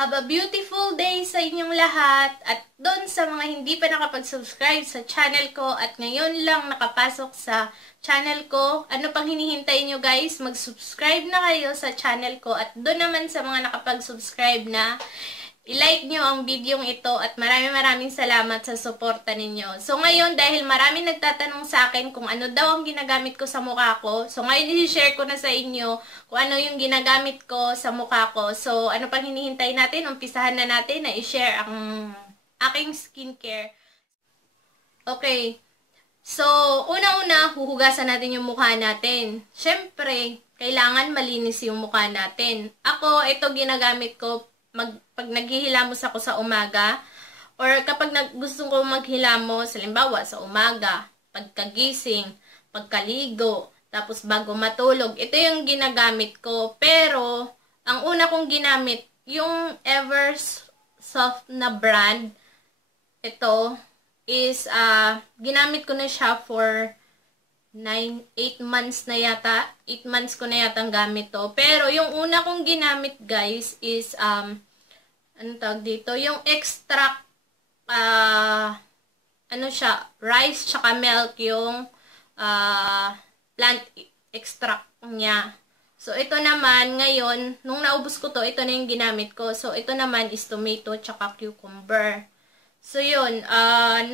Have a beautiful day sa inyong lahat at doon sa mga hindi pa nakapag-subscribe sa channel ko at ngayon lang nakapasok sa channel ko, ano pang hinihintay nyo guys? Mag-subscribe na kayo sa channel ko at doon naman sa mga nakapag-subscribe na, i-like nyo ang videong ito at maraming salamat sa suporta ninyo. So ngayon, dahil maraming nagtatanong sa akin kung ano daw ang ginagamit ko sa mukha ko, so ngayon i-share ko na sa inyo kung ano yung ginagamit ko sa mukha ko. So ano pang hinihintay natin? Umpisahan na natin na i-share ang aking skincare. Okay. So, unang-una, huhugasan natin yung mukha natin. Siyempre, kailangan malinis yung mukha natin. Ako, ito ginagamit ko pag naghihilamos ako sa umaga or kapag gusto ko maghilamos, halimbawa sa umaga, pagkagising, pagkaligo, tapos bago matulog, ito yung ginagamit ko. Pero, ang una kong ginamit, yung Eversoft na brand, ito, is, ginamit ko na siya for 8 months na yata. 8 months ko na yata ang gamit to. Pero, yung una kong ginamit, guys, is, ano tawag dito? Yung extract, ano siya, rice tsaka milk, yung, plant extract niya. So, ito naman, ngayon, nung naubos ko to, ito na yung ginamit ko. So, ito naman is tomato tsaka cucumber. So, yun.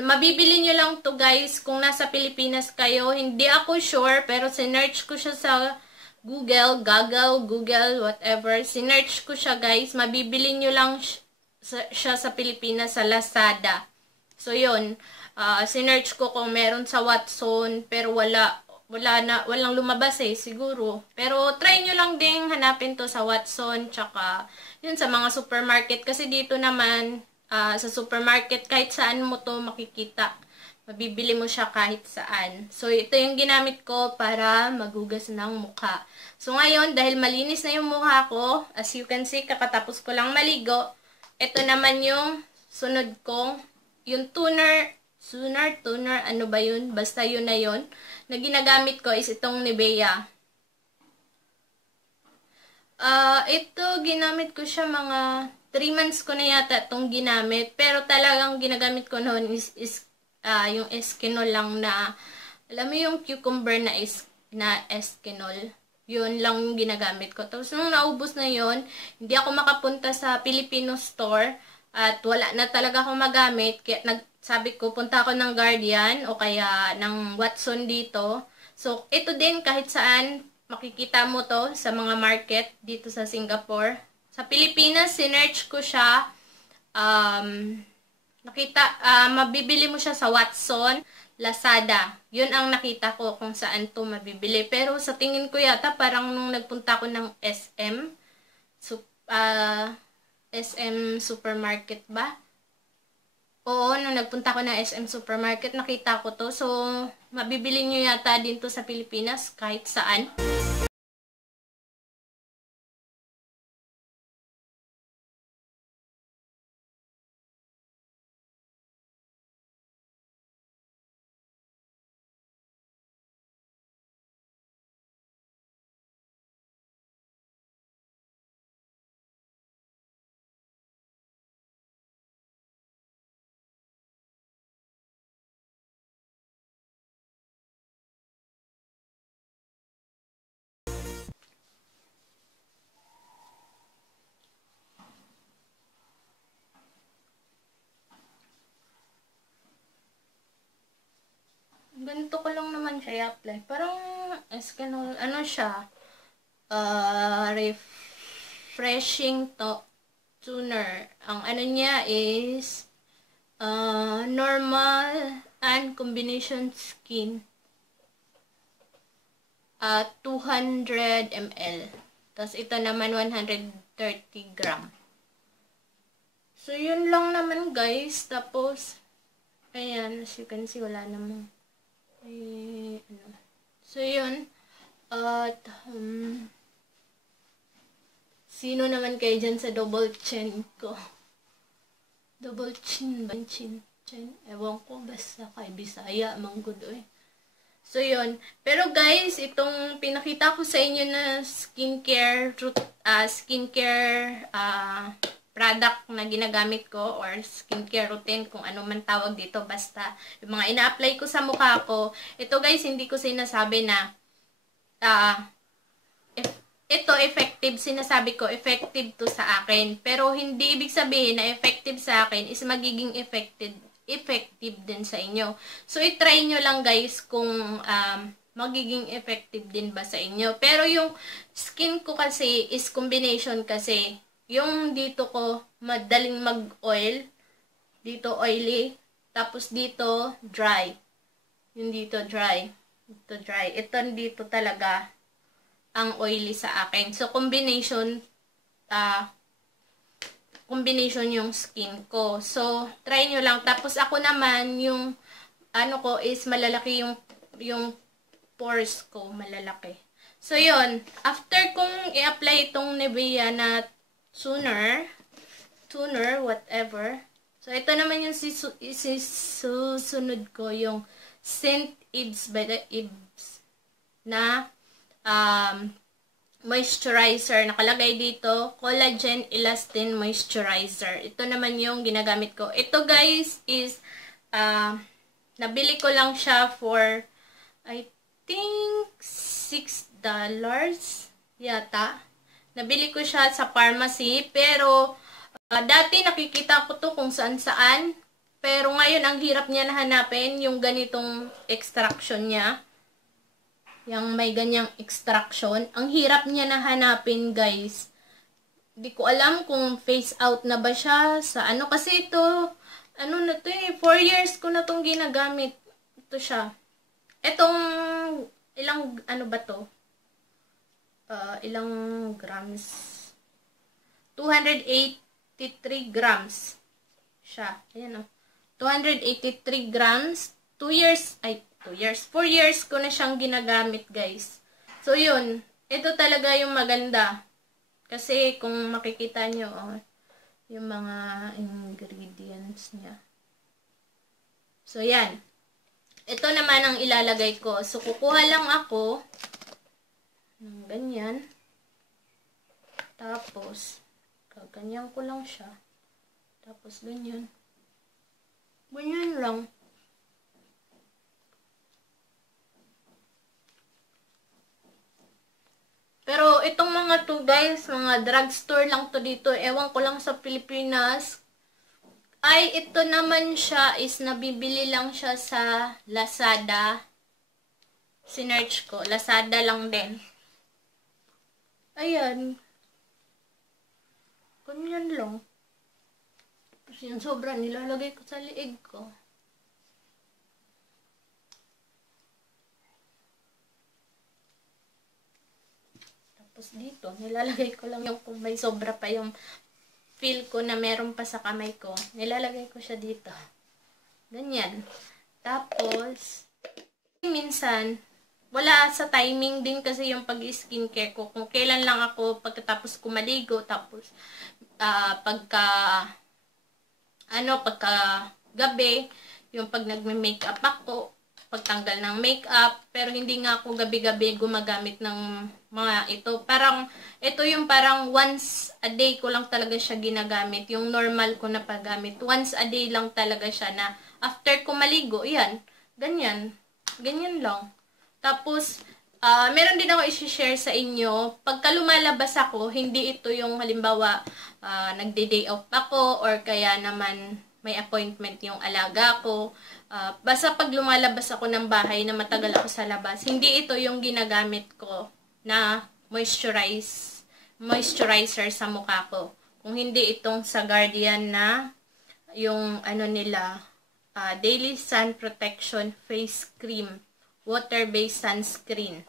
Mabibili nyo lang to guys kung nasa Pilipinas kayo. Hindi ako sure, pero sinearch ko siya sa Google, Google, whatever. Sinearch ko siya guys. Mabibili nyo lang siya sa Pilipinas, sa Lazada. So, yun. Sinearch ko kung meron sa Watson, pero walang lumabas siguro. Pero, try nyo lang ding hanapin to sa Watson, tsaka, yun, sa mga supermarket. Kasi dito naman, sa supermarket, kahit saan mo to makikita. Mabibili mo siya kahit saan. So, ito yung ginamit ko para maghugas ng mukha. So, ngayon, dahil malinis na yung mukha ko, as you can see, kakatapos ko lang maligo, ito naman yung sunod kong, yung toner, ano ba yun? Basta yun na yun. Na ginagamit ko is itong Nivea. Ito, ginamit ko siya mga 3 months ko na yata itong ginamit. Pero talagang ginagamit ko noon is yung Eskinol lang na, alam mo yung cucumber na Eskinol. Yun lang yung ginagamit ko. Tapos nung naubos na yun, hindi ako makapunta sa Filipino store at wala na talaga akong magamit. Kaya sabi ko, punta ako ng Guardian o kaya ng Watson dito. So, ito din kahit saan makikita mo to sa mga market dito sa Singapore. Sa Pilipinas, sinearch ko siya. Mabibili mo siya sa Watson, Lazada. Yun ang nakita ko kung saan to mabibili. Pero sa tingin ko yata, parang nung nagpunta ko ng SM Supermarket ba? Oo, nung nagpunta ko ng SM Supermarket, nakita ko to. So, mabibili nyo yata din to sa Pilipinas, kahit saan. Ganito ko lang naman siya i-apply. Parang, Eskinol, ano siya? Refreshing toner. Ang ano niya is, normal and combination skin. 200 ml. Tapos, ito naman 130 gram. So, yun lang naman guys. Tapos, ayan, as you can see, wala namang So, yun. At, sino naman kayo dyan sa double chin ko? Double chin ba? Chin? Ewan ko, basta kay Bisaya, manggudoy. So, yun. Pero guys, itong pinakita ko sa inyo na skincare skincare product na ginagamit ko or skincare routine, kung ano man tawag dito, basta yung mga ina-apply ko sa mukha ko. Ito guys, hindi ko sinasabi na ito effective, sinasabi ko effective to sa akin, pero hindi ibig sabihin na effective sa akin is magiging effective din sa inyo. So i-try nyo lang guys kung magiging effective din ba sa inyo. Pero yung skin ko kasi is combination kasi. Yung dito ko madaling mag-oil, dito oily, tapos dito dry. Yung dito dry. Ito dry. Ito dito talaga ang oily sa akin. So combination yung skin ko. So try nyo lang. Tapos ako naman yung ano ko is malalaki yung pores ko, malalaki. So yun, after kong i-apply itong Nivea na Toner, whatever. So, ito naman yung susunod ko, yung St. Ives by the Ives na moisturizer. Nakalagay dito, Collagen Elastin Moisturizer. Ito naman yung ginagamit ko. Ito guys is, nabili ko lang siya for, I think, $6 yata. Nabili ko siya sa pharmacy, pero dati nakikita ko to kung saan-saan. Pero ngayon, ang hirap niya nahanapin yung ganitong extraction niya. Yung may ganyang extraction. Ang hirap niya nahanapin, guys. Di ko alam kung phase out na ba siya sa ano. Kasi ito, ano na to 4 years ko na tong ginagamit. Ito siya. Itong, ilang, ano ba to? Ilang grams? 283 grams siya. Ayan o. 283 grams. 4 years ko na siyang ginagamit, guys. So, yun. Ito talaga yung maganda. Kasi, kung makikita nyo, yung mga ingredients niya. So, yan. Ito naman ang ilalagay ko. So, kukuha lang ako ng ganyan. Tapos, gaganyan ko lang siya. Tapos, ganyan. Ganyan lang. Pero, itong mga to guys, mga drugstore lang to dito. Ewan ko lang sa Pilipinas. Ay, ito naman siya is nabibili lang siya sa Lazada. Sinearch ko. Lazada lang din. Ayan. Ganyan lang. Kasi yung sobra nilalagay ko sa liig ko. Tapos dito, nilalagay ko lang yung kung may sobra pa yung feel ko na meron pa sa kamay ko. Nilalagay ko siya dito. Ganyan. Tapos, minsan, wala sa timing din kasi yung pag-skincare ko. Kung kailan lang ako pagkatapos ko maligo, tapos pagka gabi, yung pag nagme-makeup ako, pagtanggal ng makeup, pero hindi nga ako gabi-gabi gumagamit ng mga ito. Parang, ito yung parang once a day ko lang talaga siya ginagamit. Yung normal ko na paggamit. Once a day lang talaga siya na after ko maligo, yan, ganyan. Ganyan lang. Tapos, meron din ako i-share sa inyo. Pagka lumalabas ako, hindi ito yung halimbawa, nagde-day off ako or kaya naman may appointment yung alaga ko. Basta pag lumalabas ako ng bahay na matagal ako sa labas, hindi ito yung ginagamit ko na moisturizer sa mukha ko. Kung hindi itong sa Guardian na yung ano nila, Daily Sun Protection Face Cream. Water-based sunscreen.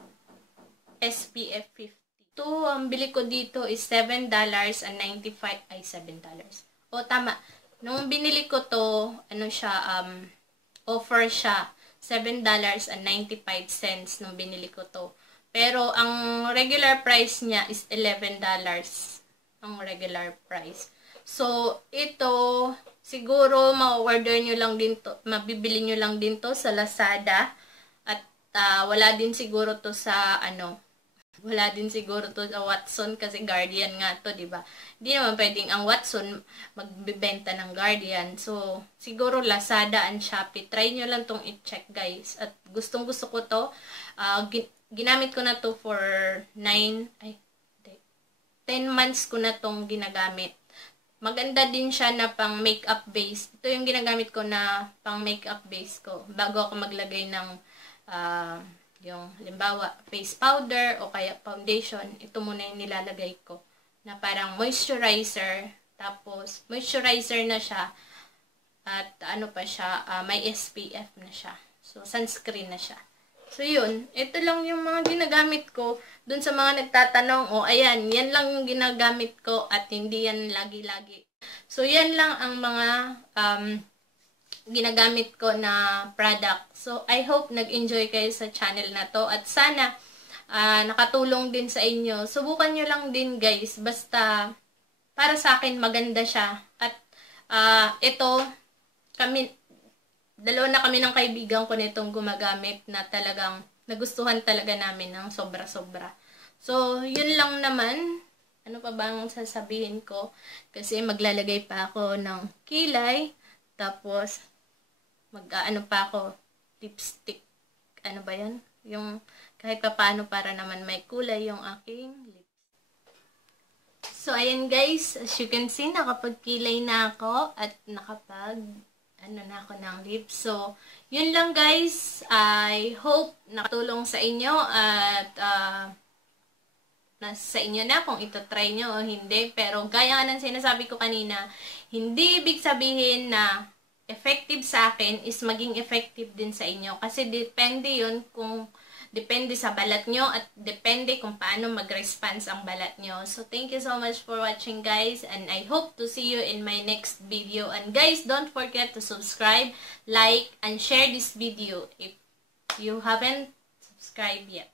SPF 50. Ito, ang bili ko dito is $7.95. Ay, $7. O, tama. Nung binili ko to, ano siya, offer siya. $7.95 nung binili ko to. Pero, ang regular price niya is $11. Ang regular price. So, ito, siguro, ma-order nyo lang din to, mabibili nyo lang din to sa Lazada. Wala din siguro to sa Wala din siguro to sa Watson kasi Guardian nga to, di ba? Hindi naman pwedeng ang Watson magbebenta ng Guardian. So, siguro Lazada and Shopee. Try nyo lang tong i-check, guys. At gustong-gusto ko to. Ginamit ko na to for 10 months ko na tong ginagamit. Maganda din siya na pang makeup base. Ito yung ginagamit ko na pang makeup base ko. Bago ako maglagay ng yung halimbawa face powder o kaya foundation, ito muna yung nilalagay ko na parang moisturizer, tapos moisturizer na siya at ano pa siya, may SPF na siya, so sunscreen na siya. So yun, ito lang yung mga ginagamit ko. Dun sa mga nagtatanong, ayan, yan lang yung ginagamit ko at hindi yan lagi-lagi. So yan lang ang mga ginagamit ko na product. So, I hope nag-enjoy kayo sa channel na to. At sana, nakatulong din sa inyo. Subukan nyo lang din, guys. Basta, para sa akin, maganda siya. At, ito, dalawa na kami ng kaibigan ko nitong gumagamit na talagang nagustuhan talaga namin ng sobra-sobra. So, yun lang naman. Ano pa bang sasabihin ko? Kasi maglalagay pa ako ng kilay. Tapos, mag-ano pa ako, lipstick, ano ba yan? Yung kahit pa paano para naman may kulay yung aking lips. So, ayan guys, as you can see, nakapagkilay na ako at ano na ako ng lips. So, yun lang guys. I hope nakatulong sa inyo at nasa inyo na kung ito try nyo o hindi. Pero gaya nga ng sinasabi ko kanina, hindi ibig sabihin na effective sa akin is maging effective din sa inyo. Kasi depende yun depende sa balat nyo at depende kung paano mag-response ang balat nyo. So, thank you so much for watching guys and I hope to see you in my next video. And guys, don't forget to subscribe, like, and share this video if you haven't subscribed yet.